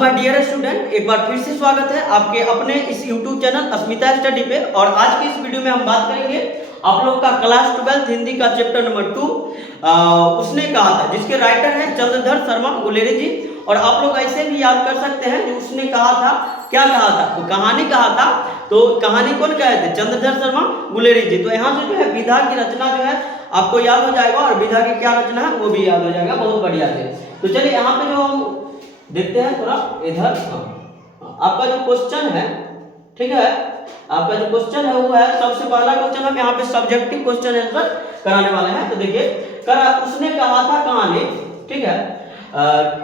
My dear student, एक बार फिर से स्वागत है आपके अपने इस YouTube चैनल अस्मिता स्टडी पे। और आज की इस वीडियो में हम बात करेंगे आप लोग का क्लास 12 हिंदी का चैप्टर नंबर 2 उसने कहा था, जिसके राइटर हैं चंद्रधर शर्मा गुलेरी जी। और आप लोग ऐसे भी याद कर सकते हैं जो उसने कहा था, क्या कहा था, तो कहानी कहा था। तो कहानी कौन कहे थे? चंद्रधर शर्मा गुलेरी जी। तो यहाँ से जो है विधा की रचना जो है आपको याद हो जाएगा, और विधा की क्या रचना है वो भी याद हो जाएगा बहुत बढ़िया से। तो चलिए यहाँ पे जो हम देखते हैं थोड़ा इधर। आपका जो क्वेश्चन है, ठीक है, आपका जो क्वेश्चन है वो है, सबसे पहला क्वेश्चन हम यहाँ पे सब्जेक्टिव क्वेश्चन आंसर कराने वाले हैं। तो देखिए, उसने कहा था कहानी, ठीक है,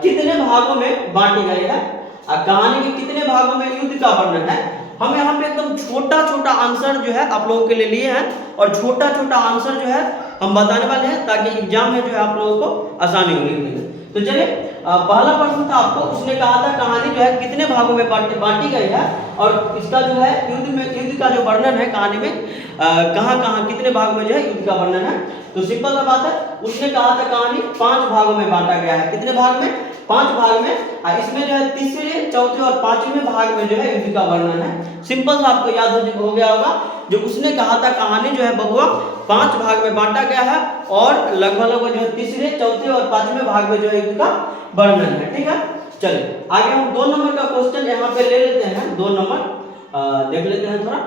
कितने भागों में बांटी गई है। कहानी के कितने भागों में युद्ध का वर्णन है। हम यहाँ पे एकदम छोटा छोटा आंसर जो है आप लोगों के लिए लिए हैं, और छोटा छोटा आंसर जो है हम बताने वाले हैं, ताकि एग्जाम में जो है आप लोगों को आसानी होगी। तो चलिए, पहला प्रश्न था आपको, उसने कहा था कहानी जो है कितने भागों में बांटी गई है, और इसका जो है युद्ध का जो वर्णन है कहानी में कहाँ कहाँ कितने भाग में जो है युद्ध का वर्णन है। तो सिंपल सा बात है, उसने कहा था कहानी 5 भागों में बांटा गया है। कितने भाग में? 5 भाग में। इसमें जो है तीसरे, चौथे और 5वें भाग में जो है युद्ध का वर्णन है। सिंपल सा आपको याद हो गया होगा, जो उसने कहा था कहानी जो है बबुआ 5 भाग में बांटा गया है, और लगभग जो है तीसरे, चौथे और 5वें भाग में जो है युद्ध का वर्णन है। ठीक है, चलिए आगे हम 2 नंबर का क्वेश्चन यहाँ पे ले लेते हैं। 2 नंबर देख लेते हैं थोड़ा।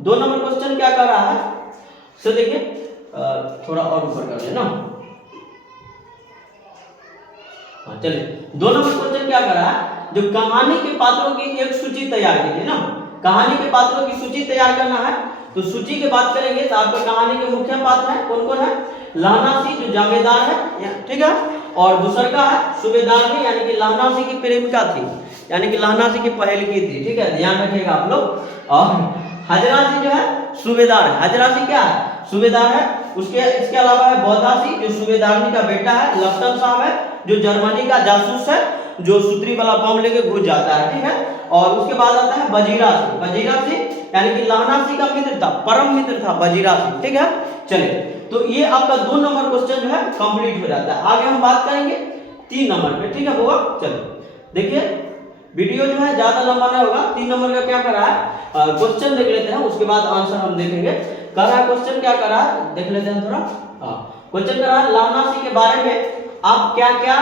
2 नंबर क्वेश्चन क्या कर रहा है, सो देखिए, थोड़ा और ऊपर कर लेना। चलिए, 2 नंबर क्वेश्चन क्या कर रहा है, जो कहानी के पात्रों की एक सूची तैयार कीजिए ना। कहानी के पात्रों की सूची तैयार करना है। तो सूची की बात करेंगे तो आपके कहानी के मुख्य पात्र हैं, कौन कौन है? लहनासी जो जमींदार है, ठीक है, और दूसर का है सूबेदारनी, यानी कि लहनासी की प्रेमिका थी, यानी कि लहनासी की पहलकी थी। ठीक है, ध्यान रखिएगा आप लोग। और हजरासी जो है सूबेदार है। हजरासी क्या है? सूबेदार है। इसके अलावा है बौद्धासी जो सूबेदारनी का बेटा है। लफ्टन साहब है जो जर्मनी का जासूस है, जो सुतरी वाला बम लेके घुस जाता है। ठीक है, और उसके बाद आता है बजीरासी। बजीरासी यानी कि लहनासी का मित्र था, परम मित्र था बजीरासी। ठीक है, चलिए, तो ये आपका 2 नंबर क्वेश्चन जो है कंप्लीट हो जाता है। आगे हम बात करेंगे 3 नंबर पे। ठीक है बुआ, चलिए देखिए, वीडियो जो है ज्यादा लंबा नहीं होगा। 3 नंबर का क्या कर रहा है, क्वेश्चन देख लेते हैं, उसके बाद आंसर हम देखेंगे। कर रहा है क्वेश्चन, क्या कर रहा है देख लेते हैं थोड़ा। क्वेश्चन कर रहा है, लहनासी के बारे में आप क्या क्या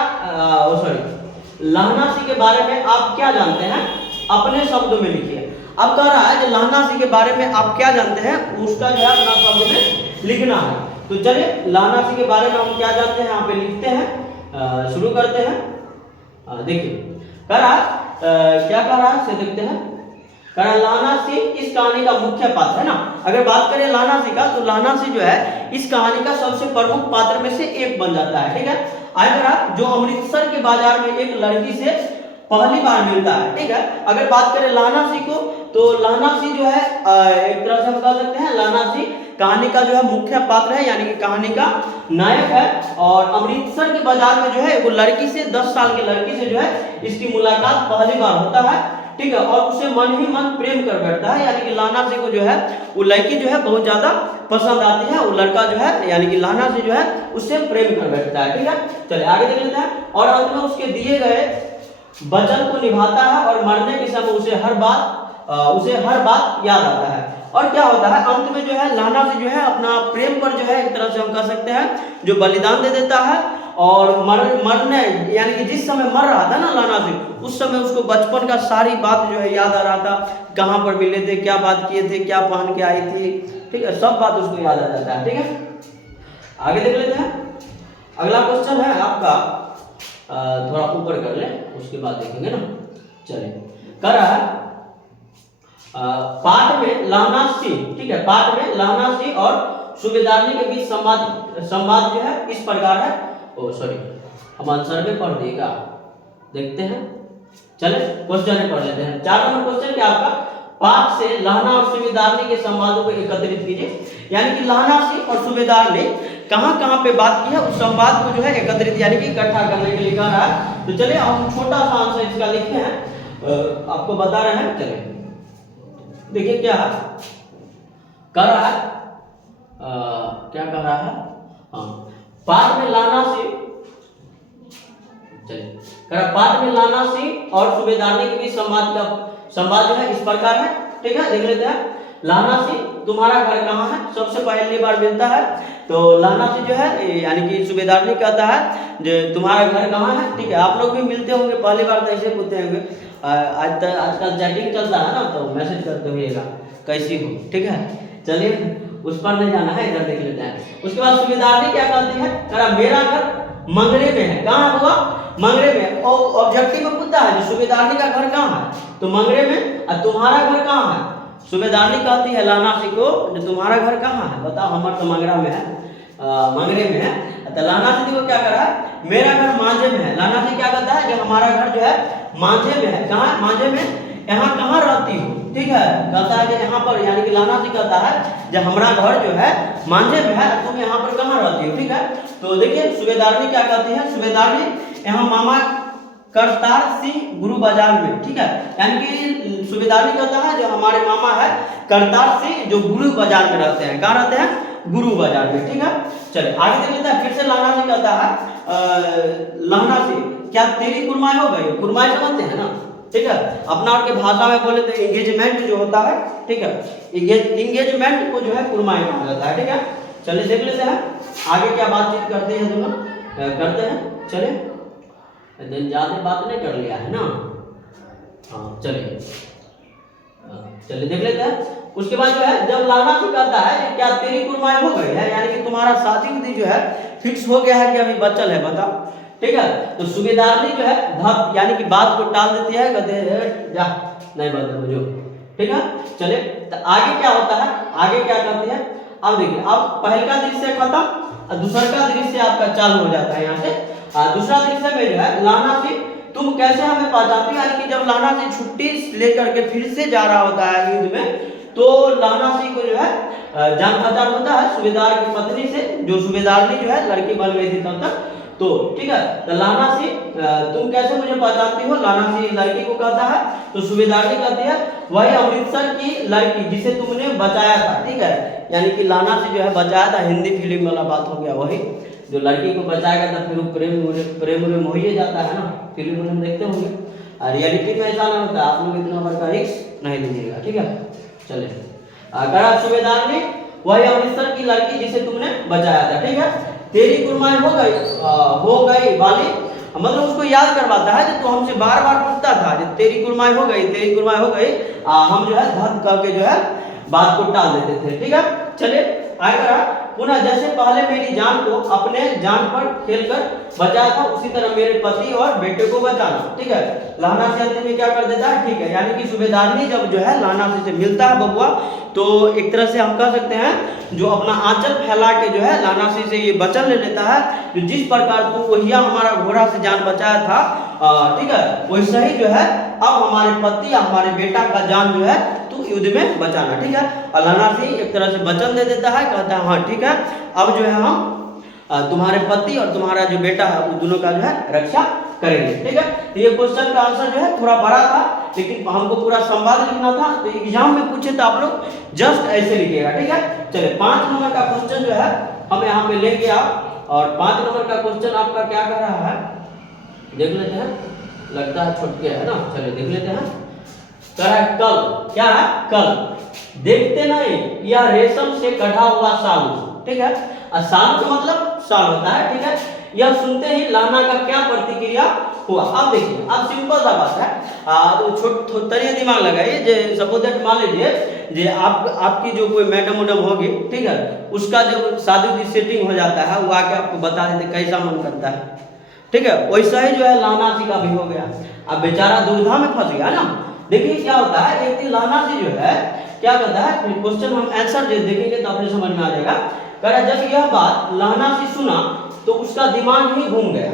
लहनासी के बारे में आप क्या जानते हैं, अपने शब्दों में लिखिए। अब कह रहा है कि लहनासी के बारे में आप क्या जानते हैं, उसका जो है अपना शब्द में लिखना है। तो चलिए, लहनासी के बारे में हम क्या जानते हैं यहाँ पे लिखते हैं, शुरू करते हैं। देखिए, कह रहा क्या कह रहा है से देखते हैं। कह रहा लहनासी इस कहानी का मुख्य पात्र है ना। अगर बात करें लहनासी का, तो लहनासी जो है इस कहानी का सबसे प्रमुख पात्र में से एक बन जाता है। ठीक है, अगर जो अमृतसर के बाजार में एक लड़की से पहली बार मिलता है। ठीक है, अगर बात करें लहनासी को, तो लहनासी जो है एक तरह से हम कह सकते हैं, लहनासी कहानी का जो है मुख्य पात्र है, यानी कि कहानी का नायक है। और अमृतसर के बाजार में जो है वो लड़की से, 10 साल की लड़की से जो है इसकी मुलाकात पहली बार होता है। ठीक है, और उसे मन ही मन प्रेम कर बैठता है, यानी कि लहनासी को जो है वो लड़की जो है बहुत ज्यादा पसंद आती है। वो लड़का जो है यानी कि लहनासी जो है उससे प्रेम कर बैठता है। ठीक है, चलिए आगे देख लेते हैं। और अंत में उसके दिए गए वचन को निभाता है, और मरने के समय उसे हर बात याद आता है। और क्या होता है अंत में जो है, लहनासी जो है अपना प्रेम पर जो है एक तरह से हम कह सकते हैं जो बलिदान दे देता है। और मरने यानी कि जिस समय मर रहा था ना लहनासी, उस समय उसको बचपन का सारी बात जो है याद आ रहा था, कहाँ पर मिले थे, क्या बात किए थे, क्या पहन के आई थी। ठीक है, सब बात उसको याद आ जाता है। ठीक है, आगे देख लेते हैं। अगला क्वेश्चन है आपका, थोड़ा ऊपर कर ले, उसके बाद देखेंगे ना। चलिए, कर रहा है पाठ में लहनासी, ठीक है, पाठ में लहनासी और सूबेदारनी के बीच संवाद जो है इस प्रकार है। हम आंसर में पढ़ देगा, देखते हैं। चले क्वेश्चन पढ़ लेते हैं। 4 नंबर क्वेश्चन क्या आपका, पाठ से लहना और सूबेदारनी के संवादों को एकत्रित कीजिए। यानी कि लहनासी और सूबेदार ने कहां कहां पे बात की है, उस संवाद को जो है एकत्रित यानी कि इकट्ठा करने के लिए कह रहा है। तो चलिए हम छोटा सा आंसर इसका लिखते हैं, आपको बता रहे हैं। चलिए देखिए क्या कर रहा है, क्या कर रहा है, पाठ में लहनासी, चलिए करा पाठ में लाना सी और सूबेदारनी के बीच संवाद जो है इस प्रकार है। ठीक है, देख लेते हैं। लाना सी तुम्हारा घर कहाँ है, सबसे पहली बार मिलता है तो लाना सी जो है यानी कि सूबेदारनी कहता है जो तुम्हारा घर कहाँ है। ठीक है, आप लोग भी मिलते होंगे, पहली बार तो ऐसे पूछते होंगे। आजकल चैटिंग चलता है ना, तो मैसेज करते होइएगा कैसी हो। ठीक है, चलिए उस पर नहीं जाना है, इधर देख लेते हैं। उसके बाद सूबेदारनी क्या कहती है, करा मेरा घर मंगरे में है। कहाँ हुआ, मंगरे में। और ऑब्जेक्टिव में पूछता है सूबेदारनी का घर कहाँ है, तो मंगरे में। और तुम्हारा घर कहाँ है, सूबेदारनी कहती है लाना सी को जो तुम्हारा घर कहाँ है, बताओ। हमारा तो मंगरा में है, मंगरे में है। तो लाना सी को क्या करा, मेरा घर मांझे में है। लाना सी क्या कहता है जो हमारा घर जो है मांझे में है। कहाँ, मांझे में। यहाँ कहाँ रहती हो, ठीक है, कहता है कि यहाँ पर, यानी कि लाना सी कहता है जब हमारा घर जो है मांझे में है, तुम यहाँ पर कहाँ रहती हो। ठीक है, तो देखिए सूबेदारनी क्या कहती है, सूबेदारनी यहाँ मामा करतार सिंह गुरु बाजार में। ठीक है, यानी कि सूबेदारनी कहता है जो हमारे मामा है करतार सिंह जो गुरु बाजार में रहते हैं। कहाँ रहते हैं, गुरु बाजार में। ठीक है, चलिए आगे देख लेते हैं। फिर से लाना सी कहता है लाना सी क्या तेरी कुरमाई हो गई, कुरमाई समझते हैं ना। ठीक है, अपना और के भाषा में बोले तो एंगेजमेंट जो होता है, ठीक है, एंगेजमेंट को जो है कुरमाई कहा जाता है। ठीक है, चलिए देख लेते हैं आगे क्या बातचीत करते हैं दोनों, करते हैं। चलिए ज्यादा बात नहीं कर लिया है ना, हाँ चलिए चलिए देख लेते हैं। उसके बाद जो है जब लाना सी कहता है कि क्या तेरी कुरमाई हो गई है, यानी कि तुम्हारा शादी उदी जो है फिक्स हो गया है कि अभी बचल है, बताओ। ठीक है, तो सूबेदारनी जो है धप यानी कि बात को टाल देती है, कहते हैं जा नहीं बता मुझे। ठीक है, चलिए तो आगे क्या होता है, आगे क्या करती है। अब देखिए, अब पहले का दृश्य खत्म और दूसरा का दृश्य आपका चालू हो जाता है यहाँ से। दूसरा दृश्य में जो है लाना सी तुम कैसे हमें पहचानती, यानी कि जब लाना सी छुट्टी लेकर के फिर से जा रहा होता है युद्ध में, तो लाना सी को जो है जान पहचान होता है सूबेदार की पत्नी से, जो सूबेदारनी जो है लड़की बन गई थी तब तक। तो ठीक है, तो लाना सी तुम कैसे मुझे पहचानती हो, लाना सी लड़की को कहता है। तो सूबेदारनी कहती है वही अमृतसर की लड़की जिसे तुमने बचाया था। ठीक है, यानी कि लाना सी जो है बचाया था, हिंदी फिल्म वाला बात हो गया, वही जो लड़की को बचाएगा था, फिर वो प्रेम हो ही जाता है ना, फिल्म में देखते होंगे। और रियलिटी में ऐसा नहीं होता, आप लोग इतना बड़का रिस्क नहीं लीजिएगा। ठीक है, चलिए अगर सूबेदारनी वही अमृतसर की लड़की जिसे तुमने बचाया था। ठीक है, तेरी कुरबानी हो गई वाली, मतलब उसको याद करवाता है जो तो हमसे बार बार पूछता था जो तेरी कुरबानी हो गई, तेरी कुरबानी हो गई। हम जो है धत करके जो है बात को टाल देते थे। ठीक है, चलिए आगे पुनः जैसे पहले मेरी जान को अपने जान पर खेलकर बचाया था, उसी तरह मेरे पति और बेटे को बचाना। ठीक है, लाना सी अंत में क्या कर देता है, ठीक है, यानी कि सूबेदारनी जब जो है लाना सी से मिलता है बबुआ, तो एक तरह से हम कह सकते हैं जो अपना आंचल फैला के जो है लाना सी से ये वचन ले लेता है जो जिस प्रकार तू वहिया हमारा घोड़ा से जान बचाया था, ठीक है, वैसे ही जो है अब हमारे पति या हमारे बेटा का जान जो है तू युद्ध में बचाना। ठीक है, और लाना सी एक तरह से वचन दे देता है, कहता है हाँ ठीक है, अब जो है हम तुम्हारे पति और तुम्हारा जो बेटा है उन दोनों का जो है रक्षा करेंगे। ठीक है, तो ये क्वेश्चन का आंसर जो है थोड़ा बड़ा था, लेकिन हमको पूरा संवाद लिखना था, तो एग्जाम में पूछे तो आप लोग जस्ट ऐसे लिखिएगा। ठीक है, चलिए 5 नंबर का क्वेश्चन जो है हम यहाँ पे लेंगे आप, और 5 नंबर का क्वेश्चन आपका क्या कर रहा है देख लेते हैं, लगता है छूट गया है ना, चलिए देख लेते हैं। कल क्या है, कल देखते नहीं यह रेशम से कढ़ा हुआ सालू। ठीक है, सालू का मतलब साल होता है। ठीक है, यह सुनते ही लाना का क्या प्रतिक्रिया हुआ। अब देखिए, अब सिंपल सा बात है, तो तनिया दिमाग लगाइए, जे सपोज दैट मान लीजिए जे आपकी जो कोई मैडम उडम होगी, ठीक है, उसका जब शादी की सेटिंग हो जाता है वो आके आपको बता देते कैसा मन करता है। ठीक है, वैसा ही जो है लाना सी का भी हो गया, अब बेचारा दुविधा में फंस गया ना। देखिए क्या होता है, एक दिन लाना सी जो है क्या कहता है, क्वेश्चन हम आंसर देखेंगे तो अपने समझ में आ जाएगा। जब यह बात लाना सी सुना तो उसका दिमाग ही घूम गया।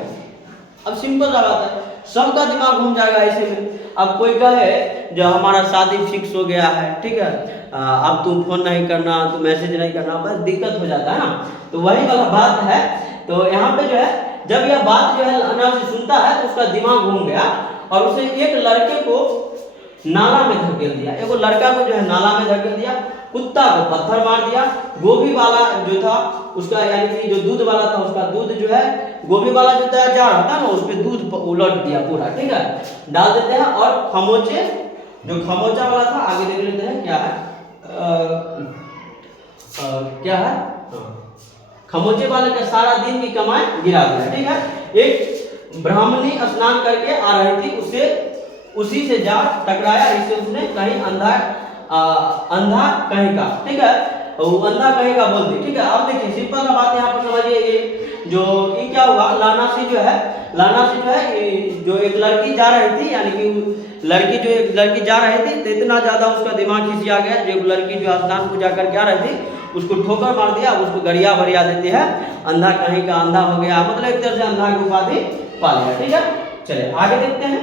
अब सिंपल सा बात है, सबका दिमाग घूम जाएगा ऐसे में। अब कोई कहे जो हमारा शादी फिक्स हो गया है, ठीक है, अब तुम फोन नहीं करना, तुम मैसेज नहीं करना, बस दिक्कत हो जाता है ना। तो वही वाला बात है। तो यहाँ पे जो है जब यह बात जो है लाना सी सुनता है तो उसका दिमाग घूम गया और उसे एक लड़के को नाला में धकेल दिया, एक लड़का को जो है नाला में धकेल दिया कुत्ता को पत्थर मार दिया, गोभी वाला जो था उसका यानी कि जो दूध वाला था उसका दूध जो है, गोभी वाला जो था जार होता है ना उस पे दूध उलट दिया पूरा, ठीक है, डाल देते हैं। और खमोचे, जो खमोचा वाला था आगे देख लेते हैं क्या है, क्या है, खमोचे वाले का सारा दिन की कमाई गिरा दिया, ठीक है। एक ब्राह्मणी स्नान करके आ रही थी, उससे उसी से जा टकराया, इससे उसने कहीं अंधा कहीं का, ठीक है, वो अंधा कहीं का बोल दी, ठीक है। अब देखिए सिंपल सा बात यहाँ पर समझिए, ये जो ये क्या हुआ, लानासी जो है, लानासी जो है जो एक लड़की जा रही थी, यानी कि लड़की जो एक लड़की जा रही थी तो इतना ज्यादा उसका दिमाग खिंचिया गया, जो लड़की जो स्नान पूजा करके आ रही थी उसको ठोकर मार दिया, उसको गरिया भरिया देती है, अंधा कहीं का अंधा हो गया, मतलब एक तरह से अंधा की उपाधि पा लिया, ठीक है। चलिए आगे देखते हैं,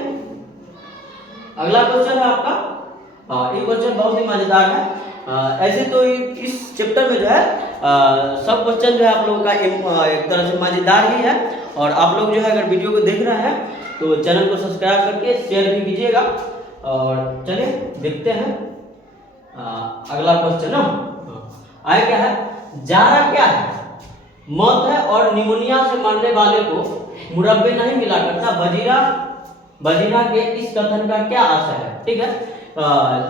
अगला क्वेश्चन है आपका, ये क्वेश्चन बहुत ही मजेदार है। ऐसे तो इस चैप्टर में जो है सब क्वेश्चन जो है आप लोगों का एक तरह से मजेदार ही है, और आप लोग जो है अगर वीडियो को देख रहे हैं तो चैनल को सब्सक्राइब करके शेयर भी कीजिएगा। और चलिए देखते हैं अगला क्वेश्चन ना, आए क्या है, जारा क्या है, मौत है और निमोनिया से मरने वाले को मुरब्बे नहीं मिला करता, बजीरा के इस कथन का क्या आशय है, ठीक है।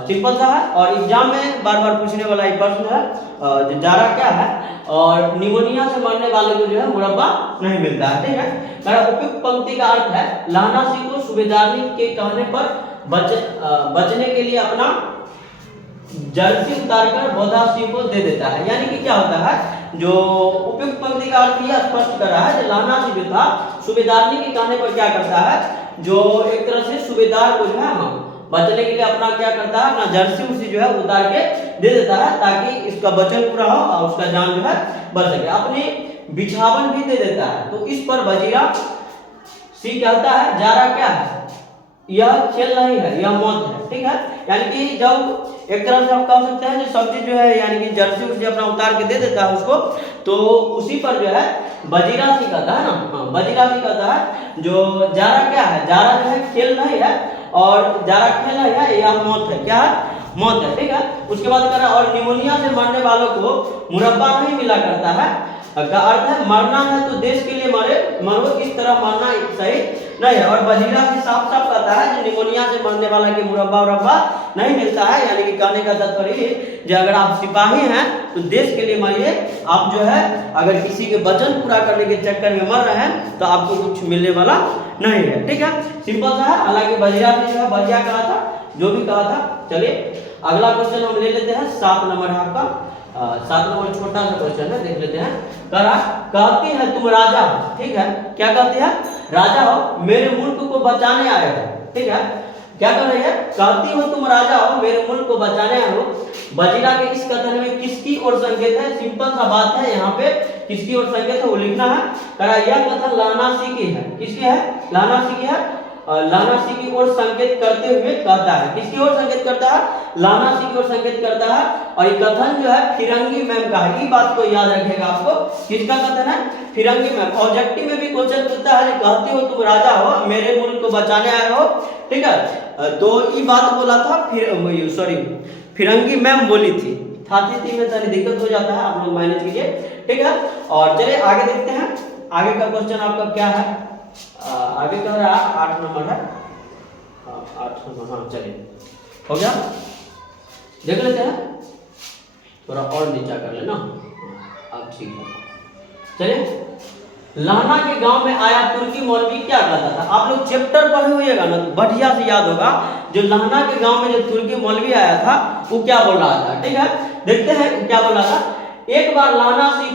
सिंपल सा है और एग्जाम में बार बार पूछने वाला एक प्रश्न है, जारा क्या है और निमोनिया से मरने वाले को जो है मुरब्बा नहीं मिलता है, ठीक है। उपयुक्त पंक्ति का अर्थ है, लानासी को सूबेदारनी के कहने पर बचने के लिए अपना जर्सी उतारकर बौदासी को दे देता है, यानी कि क्या होता है, जो उपयुक्त पंक्ति का अर्थ यह स्पष्ट कर रहा है, जो लानासी जो था सूबेदारनी के कहने पर क्या करता है, जो एक तरह से सूबेदार को जो है हम बचने के लिए अपना क्या करता है, अपना जर्सी उसी जो है उतार के दे देता है, ताकि इसका बचन पूरा हो और उसका जान जो है बच सके, अपनी बिछावन भी दे देता है। तो इस पर बजीरा सी कहता है, जारा क्या है, यह खेल नहीं है, यह मौत है, ठीक है। यानी कि जब एक तरह से हम कह सकते हैं जो सब्जी जो है यानी कि जर्सी उसे अपना उतार के दे देता है उसको, तो उसी पर जो है बजीरा सी कहता है ना, बजीरा सी कहता है जो जारा क्या है, जारा जो है खेल नहीं है, और जारा खेल नहीं है, यह मौत है, क्या है, मौत है, ठीक है। उसके बाद कह रहा है, और निमोनिया से मरने वालों को मुरब्बा नहीं मिला करता है, का अर्थ है मरना है तो देश के लिए मरो, इस तरह मरना सही नहीं है। और बजीरा भी साफ साफ कहता है जो निमोनिया से मरने वाला के मुरब्बा नहीं मिलता है, यानी कि कहने का तात्पर्य जो अगर आप सिपाही हैं तो देश के लिए मरिए, आप जो है अगर किसी के वचन पूरा करने के चक्कर में मर रहे हैं तो आपको कुछ मिलने वाला नहीं है, ठीक है। सिंपल सा है, हालांकि बजीरा भी जो है बढ़िया कहा था, जो भी कहा था। चलिए अगला क्वेश्चन हम ले लेते हैं, 7 नंबर है आपका, 7 नंबर छोटा सा क्वेश्चन है, देख लेते हैं। कहती है तुम राजा हो, ठीक है, क्या कहती है, राजा हो, मेरे मुल्क को बचाने आए हो, ठीक है, क्या कर रही है, कहती हो तुम राजा हो, मेरे मुल्क को बचाने आए हो। बजीरा के इस कथन में किसकी ओर संकेत है, सिंपल सा बात है, यहाँ पे किसकी ओर संकेत है वो लिखना है। करा यह कथन लानासी की है, किसकी है, लानासी की है, लानासी की ओर संकेत करते हुए कहता है, किसकी ओर संकेत करता है, लानासी की ओर संकेत करता है। और ये कथन जो है फिरंगी मैम का है, ये बात को याद रखिएगा आपको, किसका कथन है, फिरंगी मैम। ऑब्जेक्टिव में भी क्वेश्चन पूछता है, कहती हो तुम राजा हो, मेरे मुल्क को बचाने आए हो, ठीक है, तो ये बात बोला था फिरंगी मैम बोली थी, थाती में सारी दिक्कत हो जाता है, आप लोग मैनेज कीजिए, ठीक है। और चलिए आगे देखते हैं, आगे का क्वेश्चन आपका क्या है, आगे कह रहा है 8 नंबर है, 8 नंबर, हाँ चलिए हो गया, देख लेते हैं, थोड़ा और नीचा कर लेना, अब ठीक है। चलिए, लाना के गांव में आया तुर्की मौलवी क्या कहता था, आप लोग चैप्टर पढ़े हुएगा ना तो बढ़िया से याद होगा, जो लाना के गांव में जो तुर्की मौलवी आया था वो क्या बोल रहा था, ठीक है, देखते हैं क्या बोल रहा था। एक बार लानासी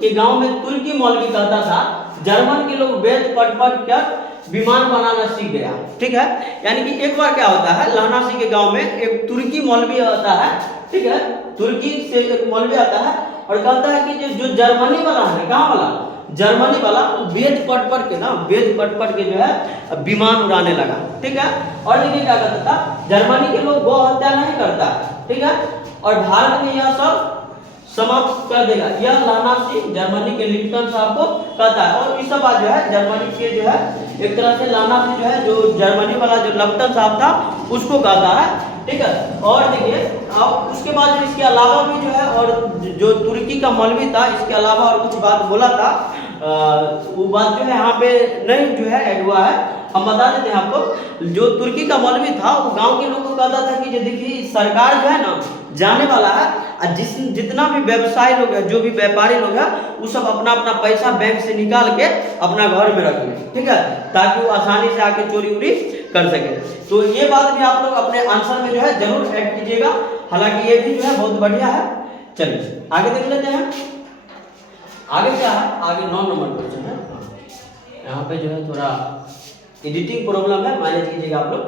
के गांव में तुर्की मौलवी कहता था, जर्मन के लोग वेद पढ़ कर विमान बनाना सीख गया, ठीक है। यानी कि एक बार क्या होता है, लानासी के गांव में एक तुर्की मौलवी आता है, ठीक है, तुर्की से एक मौलवी आता है और कहता है कि जो जर्मनी वाला है, कहाँ वाला, जर्मनी वाला, वेद पढ़ के ना, वेद पढ़ के जो है विमान उड़ाने लगा, ठीक है। और देखिए क्या कहता था, जर्मनी के लोग गौ हत्या नहीं करता, ठीक है, और भारत में यह सब समाप्त कर देगा, यह लानासी जर्मनी के लिप्टन साहब को कहता है। और इस सब बात जो है जर्मनी के जो है एक तरह से लानासी जो है जो जर्मनी वाला जो लिप्टन साहब था उसको कहता है ठीक है। और देखिए अब उसके बाद इसके अलावा भी जो है, और जो तुर्की का मौलवी था इसके अलावा और कुछ बात बोला था, वो बात जो है यहाँ पे नहीं जो है ऐड हुआ है, हम बता देते हैं आपको। जो तुर्की का मौलवी था वो गांव के लोगों को कहता था कि जो देखिए सरकार जो है ना जाने वाला है, जितना भी व्यवसाय लोग है, जो भी व्यापारी लोग है, वो सब अपना अपना पैसा बैंक से निकाल के अपना घर में रख लें, ठीक है, ताकि वो आसानी से आके चोरी उरी कर सके। तो ये बात भी आप लोग अपने आंसर में जो है जरूर ऐड कीजिएगा, हालांकि ये भी जो है बहुत बढ़िया है। चलिए आगे देख लेते हैं। आगे क्या है, आगे 9 नंबर क्वेश्चन है। यहाँ पे जो है थोड़ा एडिटिंग प्रॉब्लम है, मैनेज कीजिएगा आप लोग।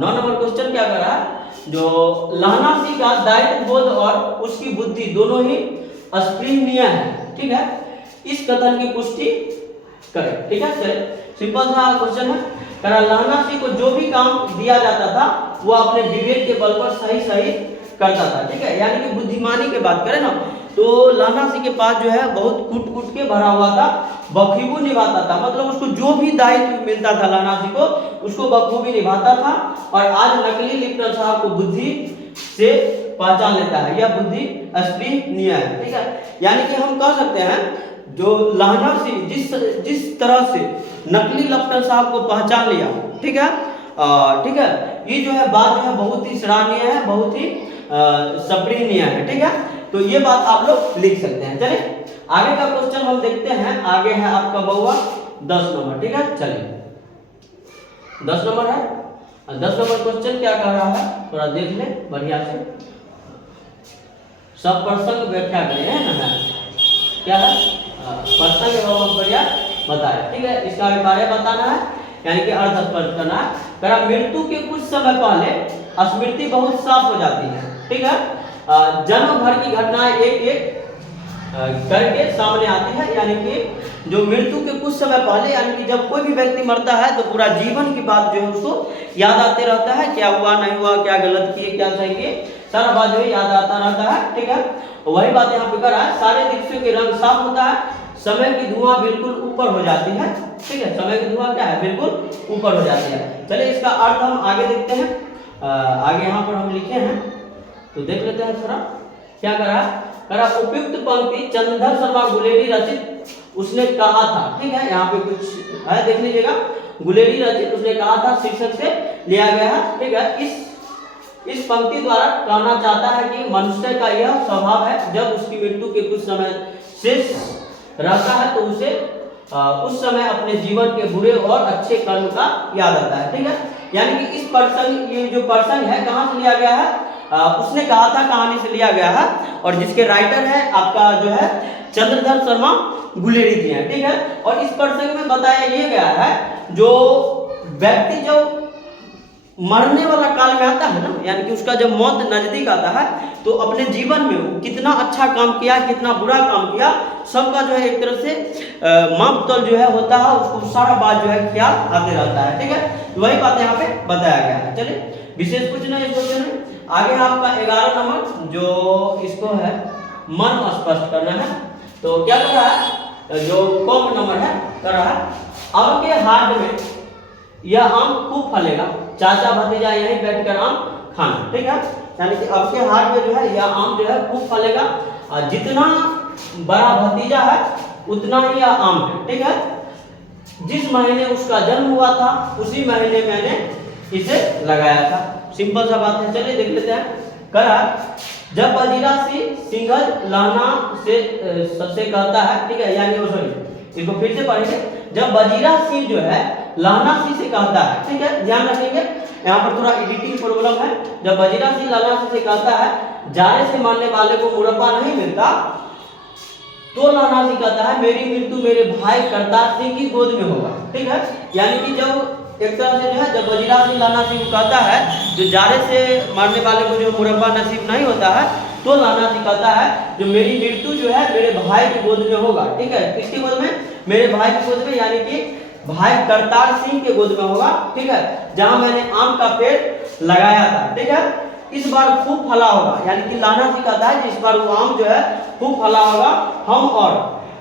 9 नंबर क्वेश्चन क्या कर रहा है, जो लहनासी का दायित्व बोध और उसकी बुद्धि दोनों ही अस्पृहणीय है, ठीक है, इस कथन की पुष्टि करें, ठीक है। चलिए सिंपल सा क्वेश्चन है। करा लहनासी को जो भी काम दिया जाता था वो अपने विवेक के बल पर सही सही करता था, ठीक है, यानी कि बुद्धिमानी की बात करें ना तो लहनासी के पास जो है बहुत कूट के भरा हुआ था, बखूबी निभाता था, मतलब उसको जो भी दायित्व मिलता था लहनासी को उसको बखूबी निभाता था। और आज नकली लिप्टन साहब को बुद्धि से पहचान लेता है, यह बुद्धि अस्पृहणीय है, ठीक है। यानी कि हम कह सकते हैं जो लहनासी जिस तरह से नकली लिप्टन साहब को पहचान लिया, ठीक है, ठीक है, ये जो है बात जो है बहुत ही सराहनीय है, बहुत ही सराहनीय है, ठीक है। तो ये बात आप लोग लिख सकते हैं। चलिए आगे का क्वेश्चन हम देखते हैं। आगे है आपका बहुआ 10 नंबर, ठीक है। चलिए 10 नंबर है। 10 नंबर क्वेश्चन क्या कह रहा है, थोड़ा देख ले बढ़िया से। सब प्रसंग व्याख्या करें ना, क्या है प्रसंग एवं बढ़िया बताए, ठीक है, इसका अभिप्राय बताना है, यानी कि अर्थ स्पष्ट करना है। करा मृत्यु के कुछ समय पहले स्मृति बहुत साफ हो जाती है, ठीक है, जन्म भर की घटनाएं एक एक करके सामने आती है, यानी कि जो मृत्यु के कुछ समय पहले, यानी कि जब कोई भी व्यक्ति मरता है तो पूरा जीवन की बात जो है उसको याद आते रहता है, क्या हुआ नहीं हुआ, क्या गलत किए क्या सही किए, सारा बात जो है याद आता रहता है, ठीक है। वही बात यहाँ पे कर रहा है। सारे दृश्यों के रंग साफ होता है, समय की धुआं बिल्कुल ऊपर हो जाती है, ठीक है, समय की धुआं क्या है बिल्कुल ऊपर हो जाती है। चलिए इसका अर्थ हम आगे देखते हैं। आगे यहाँ पर हम लिखे हैं तो देख लेते हैं थोड़ा क्या करा। करा उपयुक्त पंक्ति चंद्रधर शर्मा गुलेरी रचित उसने कहा था, ठीक है, यहाँ पे कुछ है देख लीजिएगा। गुलेरी रचित उसने कहा था शीर्षक से लिया गया है, ठीक है। इस पंक्ति द्वारा कहना चाहता है कि मनुष्य का यह स्वभाव है, जब उसकी मृत्यु के कुछ समय शेष रहता है तो उसे उस समय अपने जीवन के बुरे और अच्छे कर्म का याद आता है, ठीक है। यानी कि इस प्रसंग, ये जो प्रसंग है कहाँ से लिया गया है, उसने कहा था कहानी से लिया गया है, और जिसके राइटर है आपका जो है चंद्रधर शर्मा गुलेरी जी हैं, ठीक है। और इस प्रसंग में बताया ये गया है जो व्यक्ति जब मरने वाला काल में आता है ना, यानी कि उसका जब मौत नजदीक आता है तो अपने जीवन में वो कितना अच्छा काम किया, कितना बुरा काम किया, सबका जो है एक तरह से माप तौल जो है होता है, उसको सारा बात जो है ख्याल आते रहता है, ठीक है। वही बात यहाँ पे बताया गया है। चलिए विशेष कुछ नहीं इस क्वेश्चन में। आगे आपका 11 नंबर जो इसको है मन स्पष्ट करना है, तो क्या कर रहा है, जो कॉमन नंबर है कर रहा है, अब के हाथ में यह आम खूब फलेगा, चाचा भतीजा यहीं बैठकर आम खाना, ठीक है। यानी कि अब के हाथ में जो है यह आम जो है खूब फलेगा, और जितना बड़ा भतीजा है उतना ही यह आम है, ठीक है। जिस महीने उसका जन्म हुआ था उसी महीने मैंने इसे लगाया था। सिंपल सा बात है। चलिए देख लेते हैं। करा जब वजीरा सिंघल लहना से कहता है, ठीक है, यानी सॉरी इसको फिर से पढ़ेंगे। जब वजीरा सिंह जो है लहना से कहता है, ठीक है, ध्यान रखेंगे यहाँ पर थोड़ा एडिटिंग प्रॉब्लम है। जब वजीरा सिंह लहना से कहता है जाने से मारने वाले को मुरब्बा नहीं मिलता, तो लहना से कहता है मेरी मृत्यु मेरे भाई करतार सिंह की गोद में होगा, ठीक है। यानी कि जब एक तरह से जो है जब वजीरा सिंह लहना सिंह कहता है जो जारे से मारने वाले को जो मुरब्बा नसीब नहीं होता है, तो लहना सिंह कहता है जो मेरी मृत्यु जो है मेरे भाई की गोद में होगा, ठीक है। किसकी गोद में? मेरे भाई की गोद में, यानी कि भाई करतार सिंह के गोद में होगा, ठीक है, जहां मैंने आम का पेड़ लगाया था, ठीक है। इस बार खूब फला होगा, यानी कि लहना सिंह कहता है कि इस बार वो आम जो है खूब फला होगा, हम और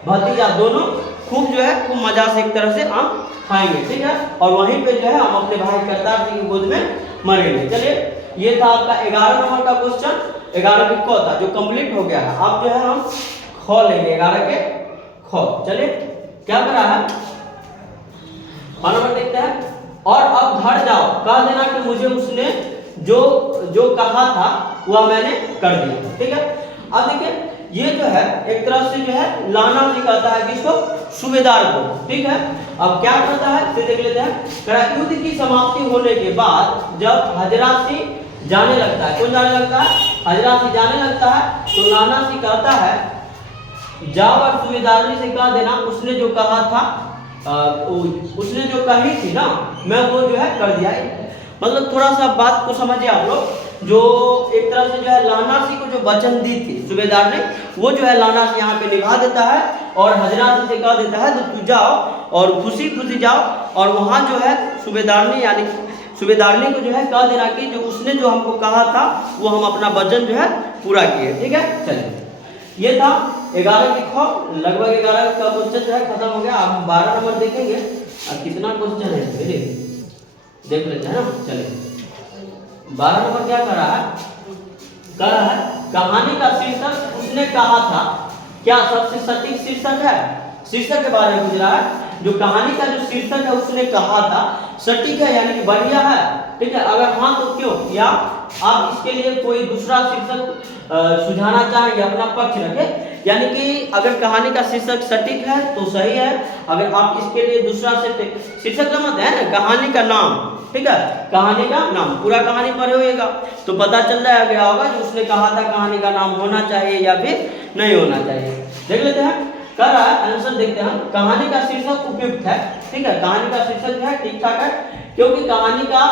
भतीजा दोनों खूब जो है खूब मजा से एक तरह से आम खाएंगे, ठीक है। और वहीं पे जो है हम अपने भाई करतार सिंह की गोद में मरेंगे। चलिए ये था आपका 11 नंबर का क्वेश्चन, 11 की क था जो कंप्लीट हो गया है। अब जो है हम ख लेंगे, 11 के ख। चलिए क्या करा है, ख नंबर देखते हैं। और अब घर जाओ, कह देना कि मुझे उसने जो जो कहा था वह मैंने कर दिया। ठीक है, अब देखिए ये जो है एक तरह से जो है लाना सिखाता है किसको, सूबेदार को। ठीक है, अब क्या करता है इसे देख लेते हैं। युद्ध की समाप्ति होने के बाद जब हजरासी जाने लगता है, कौन जाने लगता है, हजरासी जाने लगता है, तो लाना सिखाता है जाओ और सूबेदारनी से कह देना उसने जो कहा था, उसने जो कही थी ना, मैं वो जो है कर दिया। मतलब थोड़ा सा बात को समझिए आप लोग, जो एक तरह से जो है लानासी को जो वचन दी थी सूबेदार ने, वो जो है लानासी यहाँ पे निभा देता है और हजरासी से कह देता है तो तू जाओ और खुशी खुशी जाओ, और वहाँ जो है सूबेदारनी यानी सूबेदारनी को जो है कह देना कि जो उसने जो हमको कहा था वो हम अपना वचन जो है पूरा किए। ठीक है, चलिए ये था 11 की ख, लगभग 11 का क्वेश्चन जो है खत्म हो गया। अब 12 नंबर देखेंगे, अब कितना क्वेश्चन है देख लेते हैं ना। चलिए 12 नंबर क्या कर रहा है, कह रहा है कहानी का शीर्षक उसने कहा था क्या सबसे सटीक शीर्षक है। शीर्षक के बारे में पूछ रहा है, जो कहानी का जो शीर्षक है उसने कहा था सटीक है यानी कि बढ़िया है। ठीक है, अगर हाँ तो क्यों, या आप इसके लिए कोई दूसरा शीर्षक सुझाना चाहेंगे, अपना पक्ष रखें। यानी कि अगर कहानी का शीर्षक सटीक है तो सही है, अगर आप इसके लिए दूसरा शीर्षक मत है ना, कहानी का नाम। ठीक है, कहानी का नाम, पूरा कहानी पढ़े होगा तो पता चल गया होगा जो उसने कहा था कहानी का नाम होना चाहिए या फिर नहीं होना चाहिए। देख लेते हैं, कर रहा है आंसर देखते हैं हम। कहानी का शीर्षक उपयुक्त है। ठीक है, कहानी का शीर्षक है ठीक ठाक है, क्योंकि कहानी का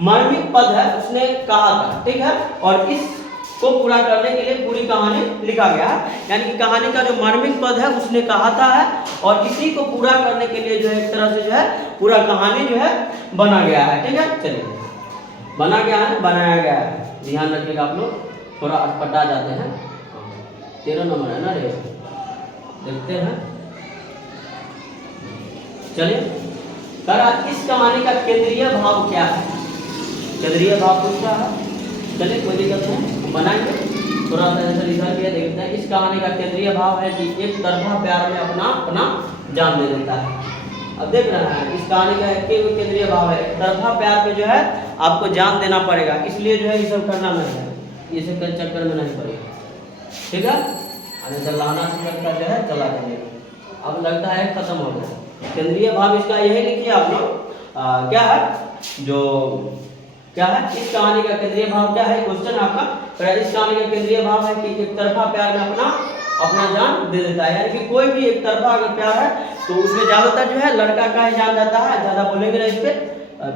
मार्मिक पद है उसने कहा था। ठीक है, और इस को पूरा करने के लिए पूरी कहानी लिखा गया है, यानी कि कहानी का जो मार्मिक पद है उसने कहा था है, और इसी को पूरा करने के लिए जो है एक तरह से जो है पूरा कहानी जो है बना गया है। ठीक है, चलिए बना गया है, बनाया गया है, ध्यान रखिएगा आप लोग, थोड़ा अटपटा जाते हैं। 13 नंबर है ना रे, देखते हैं। चलिए करा इस कहानी का केंद्रीय भाव क्या है, केंद्रीय भाव पूछ रहा है। चलिए कोई दिक्कत नहीं, बनाएंगे, थोड़ा सा ऐसा लिखा गया देखते हैं। इस कहानी का केंद्रीय भाव है कि एक तरफा प्यार में अपना जान दे देता है। अब देख रहे हैं इस कहानी का केंद्रीय भाव है एक तरफा प्यार में जो है आपको जान देना पड़ेगा, इसलिए जो है ये सब करना नहीं है, ये सब के चक्कर में नहीं पड़ेगा। ठीक है, अरे लाना का जो है चला जाएगा। अब लगता है खत्म हो गया। केंद्रीय भाव इसका यही लिखिए आप लोग, क्या है जो क्या है इस कहानी का केंद्रीय भाव क्या है, क्वेश्चन आपका। इस कहानी का केंद्रीय भाव है कि एक तरफा प्यार में अपना जान दे देता है, यानी कि कोई भी एक तरफा अगर प्यार है तो उसमें ज्यादातर जो है लड़का का ही जान जाता है, ज्यादा बोलेंगे ना इस पे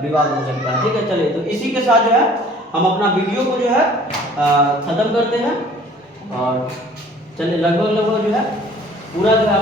विवाद हो सकता है। ठीक है, चलिए तो इसी के साथ जो है हम अपना वीडियो को जो है खत्म करते हैं, और चलिए लगभग जो है पूरा जो है